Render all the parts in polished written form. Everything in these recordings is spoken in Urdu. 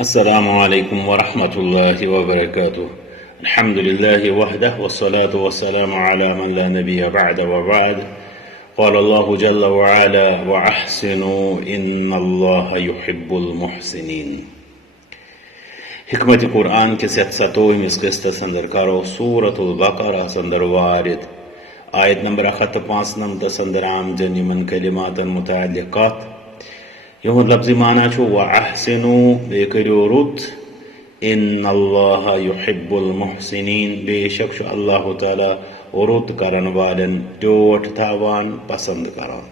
السلام عليكم ورحمة الله وبركاته. الحمد لله وحده والصلاة والسلام على من لا نبي بعد وبعد. قال الله جل وعلا وأحسنوا إن الله يحب المحسنين. حکمت قرآن کے 107 قسط سندر کارو سورة البقرہ سندر وارد آیت نمبر 195 سندر عام جن من کلمات متعلقات یہود لفظی معنی چھو وَأَحْسِنُوا بیکریو رُت إِنَّ اللَّهَ يُحِبُّ الْمُحْسِنِينَ بے شک چھو اللہ تعالی رُت کرن والن ٹوٹ تھاوان پسند کران.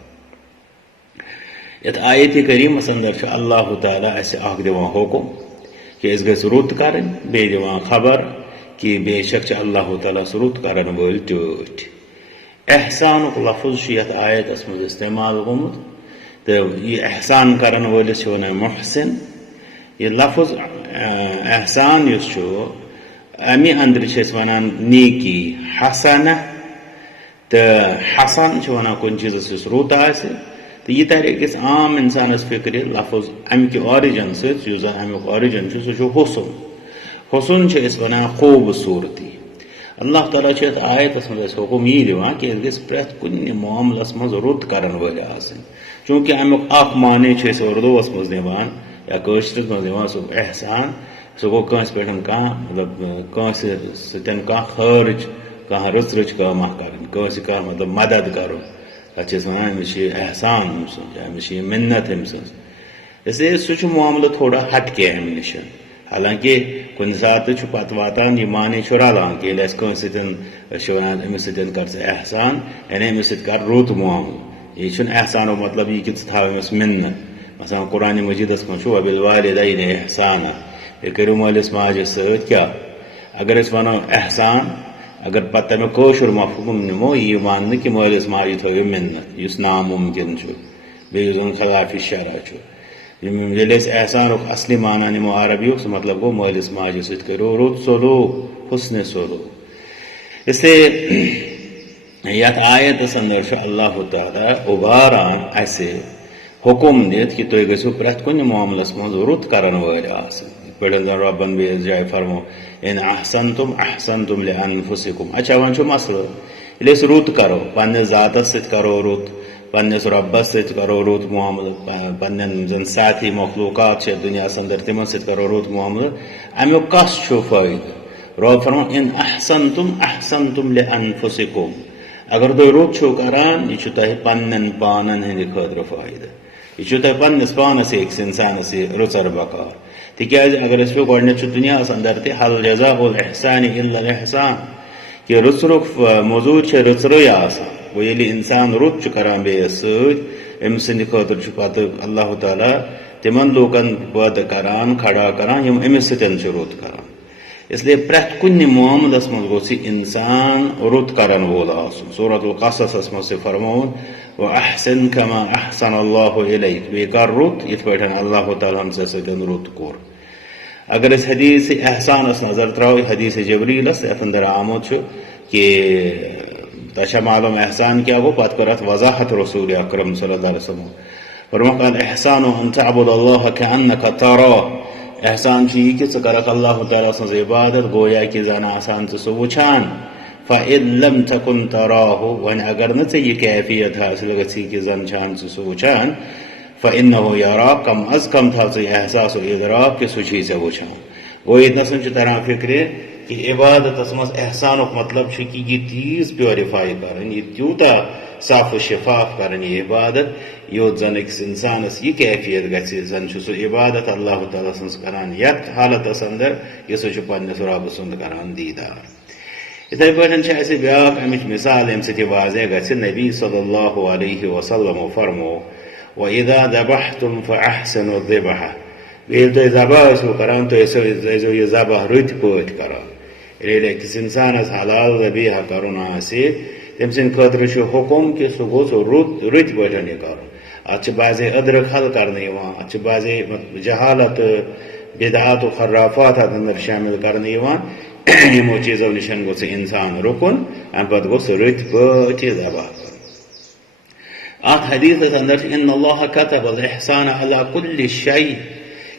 یت آیت کریم سندر چھو اللہ تعالی اسے اخ دیوان حکم کہ اس گژھِ رُت کرن بے دیوان خبر کہ بے شک چھو اللہ تعالی رُت کرن وول ٹوٹ. احسانک لفظ چھو یت آیت اس مز استعمال گومت تو یہ احسان کرن ولس ونان محسن. یہ لفظ احسان یس امی اندر ونان نیکی حسنہ تو حسن ونان کن چیزس یس رُت آسہ تو یہ تر أکس عام انسانس فکر لفظ امکہ آرجن سن امیک آرجن سہ حسن. حسن اس ونان خوبصورتی. اللہ تعالیٰ ات آیتس مز حکم یہ دِوان کہ گژھِ پرٛٮ۪تھ کُنہِ معاملس منٛز رُت کرن وٲلۍ آسٕنۍ. چونکہ امیک اخ معنی اردوس مز دِوان یا کٲشرس مز دِوان سُہ احسان سُہ گوٚو کٲنٛسہِ پٮ۪ٹھ مطلب کٲنٛسہِ سۭتۍ خٲرج کانٛہہ رٕژ کٲمہ کرٕنۍ کٲنٛسہِ کانٛہہ مطلب مدد کرُن تتھ چھِ أسۍ ونان أمِس چھِ یہِ احسان أمۍ سُنٛد یا أمِس چھِ یہِ مِنت أمۍ سٕنٛز. اسلیے سُہ چھُ معاملہٕ تھوڑا ہٹکے امہِ نِش. حالانکہ کُنہِ ساتہٕ چھُ پتہٕ واتان یہِ معنی چھُ رلان کہ ییٚلہِ اَسہِ کٲنٛسہِ سۭتۍ أسۍ چھِ ونان أمِس سۭتۍ کر ژٕ احسان یعنی أمِس سۭتۍ کر رُت معاملہٕ. یہ چھُنہٕ احسانُک مطلب یہِ کہِ ژٕ تھاو أمِس مِنت. مثلاً قرآنِ مجیٖدس منٛز چھُ وَبِالوالِدَینِ احسانا بیٚیہِ کٔرِو مٲلِس ماجہِ سۭتۍ کیٛاہ. اگر أسۍ وَنو احسان اگر پتہٕ تمیُک کٲشُر مفہوٗم نِمو یہِ ماننہٕ کہِ مٲلِس ماجہِ تھٲیِو مِنت یُس نامُمکِن چھُ بیٚیہِ یُس زن خلافِ شرع چھُ. ییٚلہِ أسۍ احسانُک اصلی معنی نِمو عربیُک سُہ مطلب گوٚو مٲلِس ماجہِ سۭتۍ کٔرِو رُت سلوٗک حُسنِ سلوٗک. اسلیے یتھ آیتس اندر چھُ اللہ تعالیٰ اُباران اسہِ حکم دِتھ کہ تُہۍ گٔژھِو پرٛٮ۪تھ کُنہِ معاملس منٛز رُت کرن وٲلۍ آسٕنۍ. یِتھ پٲٹھۍ زن رۄبن بیٚیِس جایہِ فرمو اِن احسنتم احسنتم لانفسکم. اچھا وۄنۍ چھُ مسلہٕ ییٚلہِ أسۍ رُت کرو پننِس ذاتس سۭتۍ کرو رُت پننِس رۄبس سۭتۍ کرو رُت معاملہٕ پننٮ۪ن زن ساتھی مخلوقات چھِ دُنیاہس اندر تِمن سۭتۍ کرو رُت معاملہٕ امیُک کس چھُ فٲیدٕ. رۄب فرمو اِن احسنتم احسنتم لانفسکم. اگر تُہۍ رُت چھِو کران یہِ چھُ تۄہہِ پننٮ۪ن پانن ہٕنٛدِ خٲطرٕ فٲیدٕ. یہِ چھُ تۄہہِ پننِس پانس أکِس انسانس یہِ رٕژر بکار. تِکیٛازِ اگر أسۍ وٕچھو گۄڈٕنیتھ چھُ دُنیاہس اندر تہِ ہل جزاء الاحسان الا الاحسان کہِ رٕژرُک موٚزوٗرۍ چھِ رٕژرٕے آسان. گوٚو ییٚلہِ انسان رُت چھُ کران بیٚیِس سۭتۍ أمۍ سٕنٛدِ خٲطرٕ چھُ پتہٕ اللہ تعالیٰ تِمن لوٗکن پٲدٕ کران کھڑا کران یِم أمِس سۭتۍ چھِ رُت کران. اسلیے پرٛٮ۪تھ کُنہِ معاملس منٛز گوٚژھ یہِ انسان رُت کرن وول آسُن. سورۃ القصصس منٛز چھِ فرمومُت وَأَحْسِن كَمَا أَحْسَنَ اللَّهُ إِلَيْكَ. بیٚیہِ کر رُت یِتھ پٲٹھۍ اللہ تعالیٰ ہن ژےٚ سۭتۍ رُت کوٚر. اگر أسۍ حدیث احسانس نظر تراوو حدیث جبریٖلس یتھ اندر آمُت چھُ کہ تۄہہِ چھا معلوٗم احسان کیٛاہ گوٚو. پتہٕ کٔر اتھ وضاحت رسوٗلِ اکرم صلی اللہ علیہ وسلم. فرموکھ الاحسان ان تعبد اللہ کأنک تراہ. احسان چھُ یہِ کہِ ژٕ کرکھ اللہ تعالیٰ سٕنٛز عبادت گویا کہِ زن آسان ژٕ سُہ وٕچھان. فإن لم تكن تراه. وۄنۍ اگر نہٕ ژےٚ یہِ کیفیت حٲصِل گژھی کہِ زن چھان ژٕ سُہ وٕچھان فإنه یراک. کم از کم تھاو ژٕ یہِ احساس و ادراک کہِ سُہ چھُے ژےٚ وٕچھان. گوٚو ییٚتنس چھُ تران فکرِ کہ عبادتس منٛز احسانُک مطلب چھُ کہ یہِ تیٖژ پیورِفاے کرٕنۍ یہِ تیوٗتاہ صاف و شفاف کرٕنۍ یہِ عبادت یوٚت زن أکِس انسانس یہِ کیفیت گژھِ زن چھُ سُہ عبادت اللہ تعالیٰ سٕنٛز کران یتھ حالتس اندر کہ سُہ چھُ پننِس رۄبہٕ سُنٛد کران دیٖدار. یِتھے پٲٹھۍ چھِ اَسہِ بیٛاکھ امِچ مثال ییٚمہِ سۭتۍ یہِ واضح گژھِ. نبی صلی اللہ علیہ وسلمو فرمو وَإِذَا ذَبَحْتُمْ فَأَحْسِنُوا الذِّبْحَ. ییٚلہِ تُہۍ ذبح ٲسِو کران تُہۍ ٲسۍزیو یہِ ذبح رٕتۍ پٲٹھۍ کران. ییٚلہِ أکِس انسانس حلال ذبیحہ کرُن آسہِ تٔمۍ سٕنٛدِ خٲطرٕ چھُ حُکُم کہِ سُہ گوٚژھ رٕتۍ پٲٹھۍ یہِ کرُن. اتھ چھِ بعضے أدرک حل کرنہٕ یِوان اتھ چھِ بعضے جہالت بدعات و خرافات اتھ اندر شٲمِل کرنہٕ یِوان. یِمو چیٖزو نِش گوٚژھ انسان رُکُن امہِ پتہٕ گوٚژھ رٕتۍ پٲٹھۍ یہِ ذبح کرُن. اتھ حدیثس اندر چھِ ان اللہ كتب الاحسان على كل شيء